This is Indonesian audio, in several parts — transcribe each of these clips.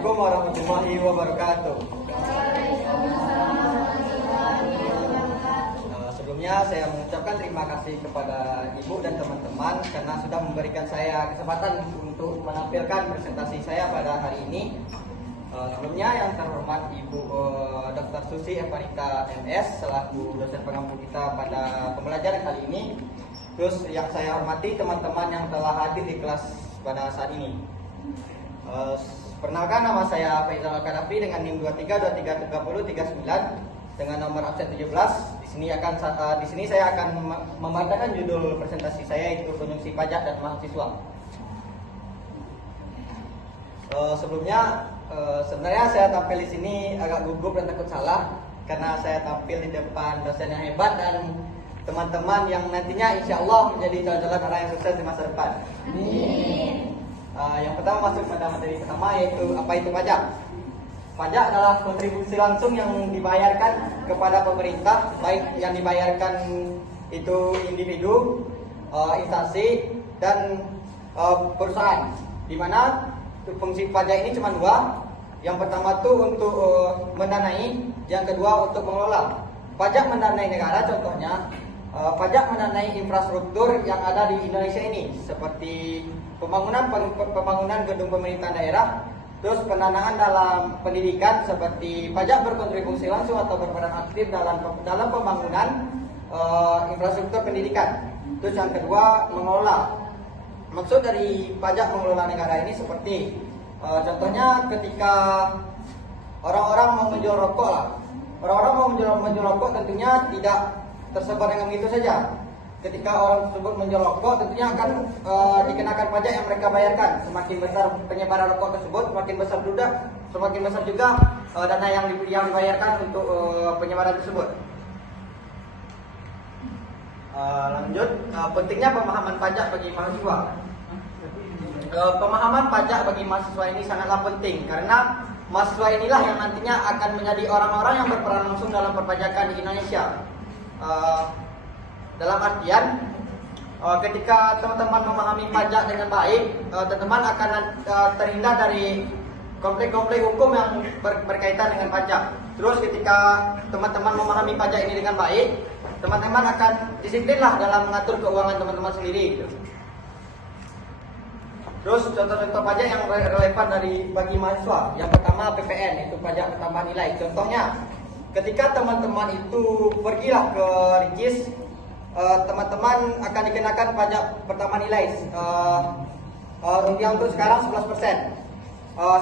Assalamualaikum warahmatullahi wabarakatuh. Sebelumnya saya mengucapkan terima kasih kepada Ibu dan teman-teman karena sudah memberikan saya kesempatan untuk menampilkan presentasi saya pada hari ini. Sebelumnya yang terhormat Ibu Dr. Susi Evanita MS selaku dosen pengampu kita pada pembelajaran kali ini. Terus yang saya hormati teman-teman yang telah hadir di kelas pada saat ini. Perkenalkan, nama saya Faizal Al-Kadafi dengan NIM 23233039 dengan nomor absen 17. Di sini saya akan membacakan judul presentasi saya, yaitu Fungsi Pajak dan Mahasiswa. Sebelumnya sebenarnya saya tampil di sini agak gugup dan takut salah karena saya tampil di depan dosen yang hebat dan teman-teman yang nantinya insya Allah menjadi calon-calon orang yang sukses di masa depan. Amin. Yang pertama masuk pada materi pertama, yaitu apa itu pajak. Pajak adalah kontribusi langsung yang dibayarkan kepada pemerintah, baik yang dibayarkan itu individu, instansi, dan perusahaan. Di mana fungsi pajak ini cuma dua. Yang pertama tuh untuk mendanai, yang kedua untuk mengelola. Pajak mendanai negara, contohnya pajak mendanai infrastruktur yang ada di Indonesia ini, seperti pembangunan gedung pemerintah daerah, terus pendanaan dalam pendidikan seperti pajak berkontribusi langsung atau berperan aktif dalam pembangunan infrastruktur pendidikan. Terus yang kedua mengelola. Maksud dari pajak mengelola negara ini seperti contohnya ketika orang-orang mau menjual rokok lah. Orang-orang mau menjual rokok tentunya tidak tersebar dengan begitu saja. Ketika orang tersebut menjual rokok, tentunya akan dikenakan pajak yang mereka bayarkan. Semakin besar penyebaran rokok tersebut, semakin besar juga dana yang dibayarkan untuk penyebaran tersebut. Lanjut, pentingnya pemahaman pajak bagi mahasiswa. Pemahaman pajak bagi mahasiswa ini sangatlah penting karena mahasiswa inilah yang nantinya akan menjadi orang-orang yang berperan langsung dalam perpajakan di Indonesia. Dalam artian ketika teman-teman memahami pajak dengan baik, teman-teman akan terhindar dari konflik-konflik hukum yang berkaitan dengan pajak. Terus ketika teman-teman memahami pajak ini dengan baik, teman-teman akan disiplinlah dalam mengatur keuangan teman-teman sendiri. Terus contoh-contoh pajak yang relevan bagi mahasiswa. Yang pertama PPN, itu pajak pertambahan nilai. Contohnya ketika teman-teman itu pergilah ke Ricis, teman-teman akan dikenakan pajak pertambahan nilai yang untuk sekarang 11%.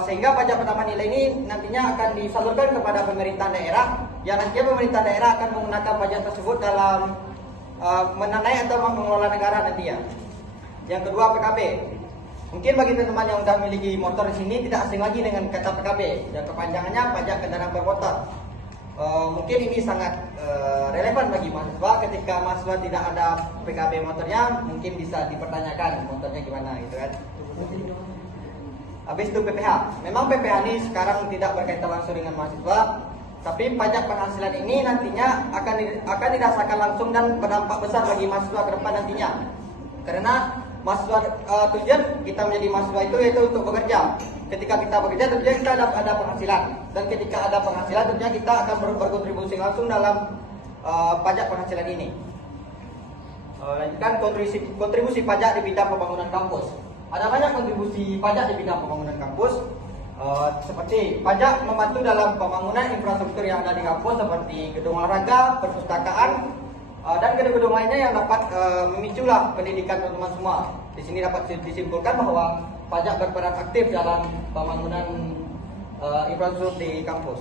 Sehingga pajak pertambahan nilai ini nantinya akan disalurkan kepada pemerintah daerah, yang nantinya pemerintah daerah akan menggunakan pajak tersebut dalam mendanai atau mengelola negara nantinya. Yang kedua PKB. Mungkin bagi teman-teman yang sudah memiliki motor di sini tidak asing lagi dengan kata PKB, yang kepanjangannya pajak kendaraan bermotor. Mungkin ini sangat relevan bagi mahasiswa. Ketika mahasiswa tidak ada PKB motornya, mungkin bisa dipertanyakan motornya gimana gitu kan. Habis itu PPH. Memang PPH ini sekarang tidak berkaitan langsung dengan mahasiswa, tapi pajak penghasilan ini nantinya akan dirasakan langsung dan berdampak besar bagi mahasiswa ke depan nantinya. Karena mahasiswa tujuan kita menjadi mahasiswa itu yaitu untuk bekerja. Ketika kita bekerja tentunya kita ada penghasilan, dan ketika ada penghasilan tentunya kita akan berkontribusi langsung dalam pajak penghasilan ini. Lanjutkan kontribusi pajak di bidang pembangunan kampus. Ada banyak kontribusi pajak di bidang pembangunan kampus, seperti pajak membantu dalam pembangunan infrastruktur yang ada di kampus seperti gedung olahraga, perpustakaan, dan gedung-gedung lainnya yang dapat memiculah pendidikan teman-teman semua. Di sini dapat disimpulkan bahwa pajak berperan aktif dalam pembangunan infrastruktur di kampus.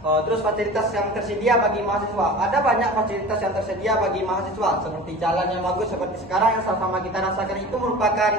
Terus fasilitas yang tersedia bagi mahasiswa. Ada banyak fasilitas yang tersedia bagi mahasiswa, seperti jalan yang bagus seperti sekarang yang sama-sama kita rasakan itu merupakan